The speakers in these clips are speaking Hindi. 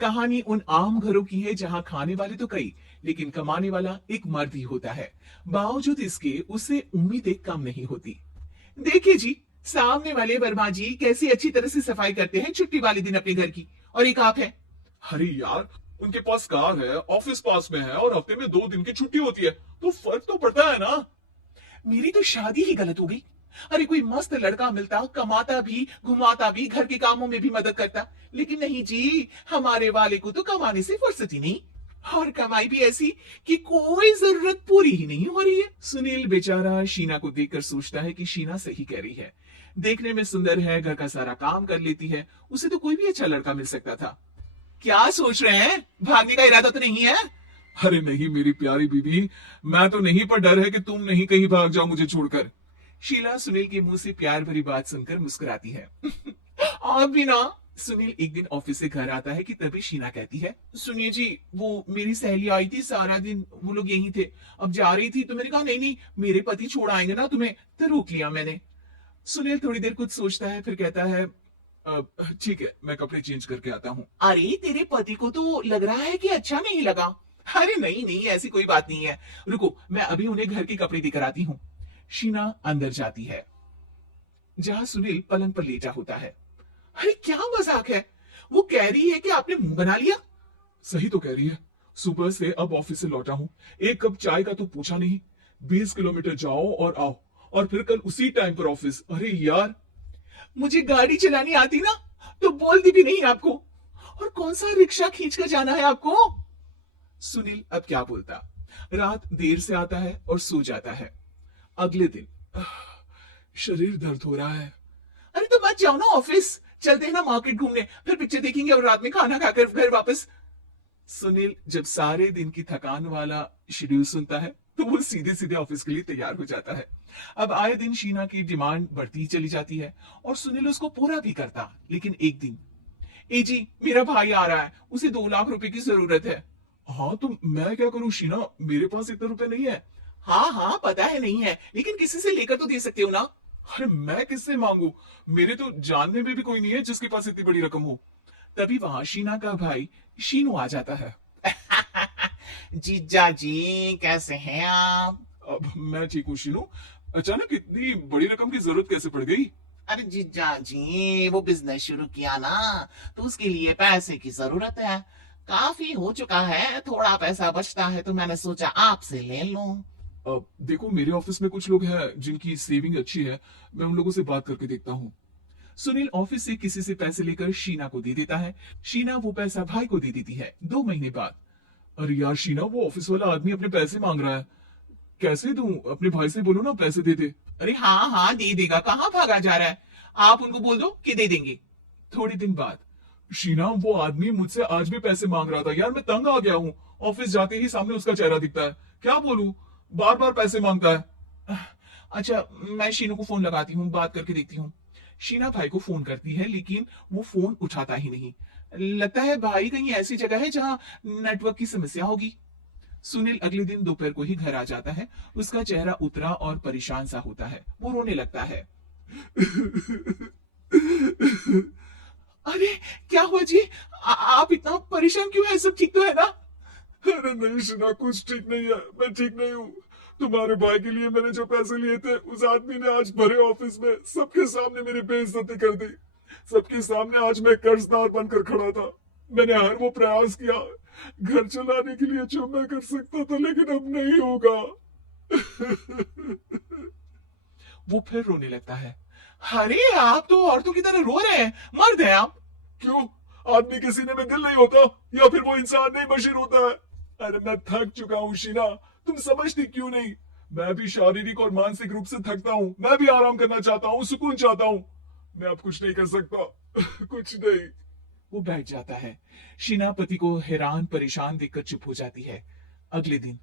कहानी उन आम घरों की है जहां खाने वाले तो कई, लेकिन कमाने वाला एक मर्द ही होता है। बावजूद इसके उसे उम्मीदें कम नहीं होती। देखिए जी, सामने वाले वर्मा जी कैसी अच्छी तरह से सफाई करते हैं छुट्टी वाले दिन अपने घर की, और एक आप है। अरे यार, उनके पास कार है, ऑफिस पास में है और हफ्ते में 2 दिन की छुट्टी होती है, तो फर्क तो पड़ता है ना। मेरी तो शादी ही गलत हो गई। अरे कोई मस्त लड़का मिलता, कमाता भी घुमाता भी, घर के कामों में भी मदद करता, लेकिन नहीं जी, हमारे वाले को तो कमाने से फुर्सत ही नहीं, और कमाई भी ऐसी कि कोई जरूरत पूरी ही नहीं हो रही है। सुनील बेचारा शीना को देखकर सोचता है कि शीना सही कह रही है। देखने में सुंदर है, घर का सारा काम कर लेती है, उसे तो कोई भी अच्छा लड़का मिल सकता था। क्या सोच रहे हैं? भागने का इरादा तो नहीं है? अरे नहीं मेरी प्यारी बीबी, मैं तो नहीं, पर डर है कि तुम नहीं कहीं भाग जाओ मुझे छोड़कर। शीला सुनील के मुंह से प्यार भरी बात सुनकर मुस्कुराती है। आप भी ना। सुनील एक दिन ऑफिस से घर आता है कि तभी शीना कहती है, सुनिए जी, वो मेरी सहेली आई थी, सारा दिन वो लोग यहीं थे, अब जा रही थी तो मैंने कहा नहीं नहीं, मेरे पति छोड़ आएंगे ना तुम्हें, तो रोक लिया मैंने। सुनील थोड़ी देर कुछ सोचता है, फिर कहता है, ठीक है, मैं कपड़े चेंज करके आता हूँ। अरे तेरे पति को तो लग रहा है कि अच्छा नहीं लगा। अरे नहीं नहीं, ऐसी कोई बात नहीं है, रुको मैं अभी उन्हें घर के कपड़े दिकर आती हूँ। शीना अंदर जाती है, जहां सुनील पलंग पर लेटा होता है। अरे क्या मजाक है, वो कह रही है कि आपने मुंह बना लिया। सही तो कह रही है, सुबह से अब ऑफिस से लौटा हूँ, एक कप चाय का तो पूछा नहीं। 20 किलोमीटर जाओ और आओ, और फिर कल उसी टाइम पर ऑफिस। अरे यार। मुझे गाड़ी चलानी आती ना तो बोलती भी नहीं आपको, और कौन सा रिक्शा खींच कर जाना है आपको। सुनील अब क्या बोलता। रात देर से आता है और सो जाता है। अगले दिन, शरीर दर्द हो रहा है। अरे तो मत जाओ ना ऑफिस, चलते हैं ना मार्केट घूमने, फिर पिक्चर देखेंगे और रात में खाना खाकर घर वापस। सुनील जब सारे दिन की थकान वाला शेड्यूल सुनता है तो वो सीधे सीधे ऑफिस के लिए तैयार हो जाता है। अब आए दिन शीना की डिमांड बढ़ती ही चली जाती है और सुनील उसको पूरा भी करता, लेकिन एक दिन, ए जी मेरा भाई आ रहा है, उसे 2 लाख रुपए की जरूरत है। हाँ तो मैं क्या करूं शीना, मेरे पास इतने रुपए नहीं है। हाँ हाँ पता है नहीं है, लेकिन किसी से लेकर तो दे सकते हो ना। अरे मैं किससे मांगू, मेरे तो जानने में भी कोई नहीं है जिसके पास इतनी बड़ी रकम हो। तभी वहां शीना का भाई शीनू आ जाता है। जीजा जी कैसे हैं आप? अब मैं ठीक हूँ शीनू, अचानक इतनी बड़ी रकम की जरूरत कैसे पड़ गई? अरे जीजा जी, वो बिजनेस शुरू किया ना, तो उसके लिए पैसे की जरूरत है। काफी हो चुका है, थोड़ा पैसा बचता है तो मैंने सोचा आपसे ले लूं। अब देखो, मेरे ऑफिस में कुछ लोग हैं जिनकी सेविंग अच्छी है, मैं उन लोगों से बात करके देखता हूँ। सुनील ऑफिस से किसी से पैसे लेकर शीना को दे देता है। शीना वो पैसा भाई को दे देती है। 2 महीने बाद, अरे यार शीना, वो ऑफिस वाला आदमी अपने पैसे मांग रहा है, कैसे दूं? अपने भाई से बोलो ना पैसे दे दे। अरे हाँ हाँ दे देगा, कहाँ भागा जा रहा है, आप उनको बोल दो कि दे देंगे। थोड़े दिन बाद, शीना, वो आदमी मुझसे आज भी पैसे मांग रहा था यार, मैं तंग आ गया हूँ। ऑफिस जाते ही सामने उसका चेहरा दिखता है, क्या बोलूं, बार बार पैसे मांगता है। अच्छा मैं शीनू को फोन लगाती हूँ, बात करके देखती हूँ। शीना भाई को फोन करती है, लेकिन वो फोन उठाता ही नहीं। लगता है भाई कहीं ऐसी जगह है जहां नेटवर्क की समस्या होगी। सुनील अगले दिन दोपहर को ही घर आ जाता है। उसका चेहरा उतरा और परेशान सा होता है, वो रोने लगता है। अरे क्या हुआ जी, आप इतना परेशान क्यों है, सब ठीक तो है ना? अरे नहीं शीना, कुछ ठीक नहीं है, मैं ठीक नहीं हूँ। तुम्हारे भाई के लिए मैंने जो पैसे लिए थे, उस आदमी ने आज भरे ऑफिस में सबके सामने मेरी बेइज्जती कर दी। सबके सामने आज मैं कर्जदार बनकर खड़ा था। मैंने हर वो प्रयास किया घर चलाने के लिए जो मैं कर सकता था, लेकिन अब नहीं होगा। वो फिर रोने लगता है। अरे आप तो औरतों की तरह रो रहे हैं, मर्द हैं आप। क्यों? आदमी के सीने में दिल नहीं होता, या फिर वो इंसान नहीं बशीर होता है? अरे मैं थक चुका हूँ शीना, तुम समझती क्यों नहीं? मैं भी शारीरिक और मानसिक रूप से थकता हूँ, मैं भी आराम करना चाहता हूँ, सुकून चाहता हूँ। मैं अब कुछ नहीं कर सकता। कुछ नहीं। वो बैठ जाता है। शीना पति को हैरान परेशान देखकर चुप हो जाती है। अगले दिन,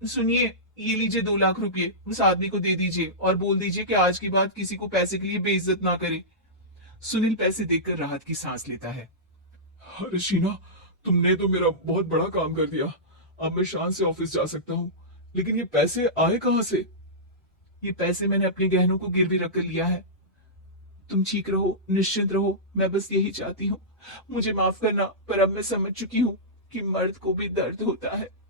सुनिए, ये लीजिए 2 लाख रुपए, उस आदमी को दे दीजिए और बोल दीजिए कि आज के बाद किसी को पैसे के लिए बेइज्जत ना करे। सुनील पैसे देकर राहत की सांस लेता है। अरे शीना, तुमने तो मेरा बहुत बड़ा काम कर दिया, अब मैं शान से ऑफिस जा सकता हूँ। लेकिन ये पैसे आए कहाँ से? ये पैसे मैंने अपने गहनों को गिरवी रखकर लिया है। तुम ठीक रहो, निश्चिंत रहो, मैं बस यही चाहती हूँ। मुझे माफ करना, पर अब मैं समझ चुकी हूँ कि मर्द को भी दर्द होता है।